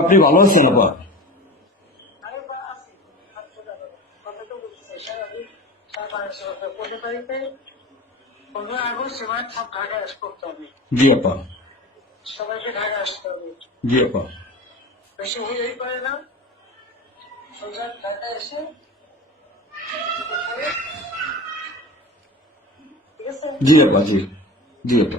আপনি ভালো আছেন আপা? জি আপা। সবাইকে ঢাকা আসতে হবে জি আপা। বেশি হইলেই পারে না সোজা ঢাকায় এসে জি আপা, জি। জি আপা।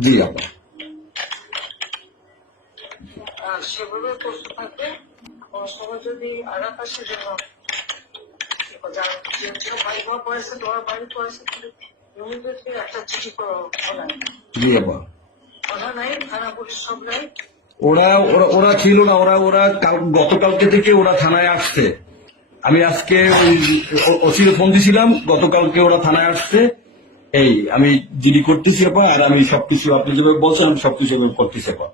জি আপা। সেভাবে প্রস্তুত থাকবে। কোনো সময় যদি ওরা ওরা ওরা ছিল না ওরা ওরা গতকালকে থেকে ওরা থানায় আসছে। আমি আজকে ওই অসিরে ফোন দিছিলাম গতকালকে ওরা থানায় আসছে। এই, আমি জিডি করতেছি আপা, আর আমি সবকিছু আপনি যেভাবে বলছেন, আমি সবকিছু এভাবে করতেছি আপা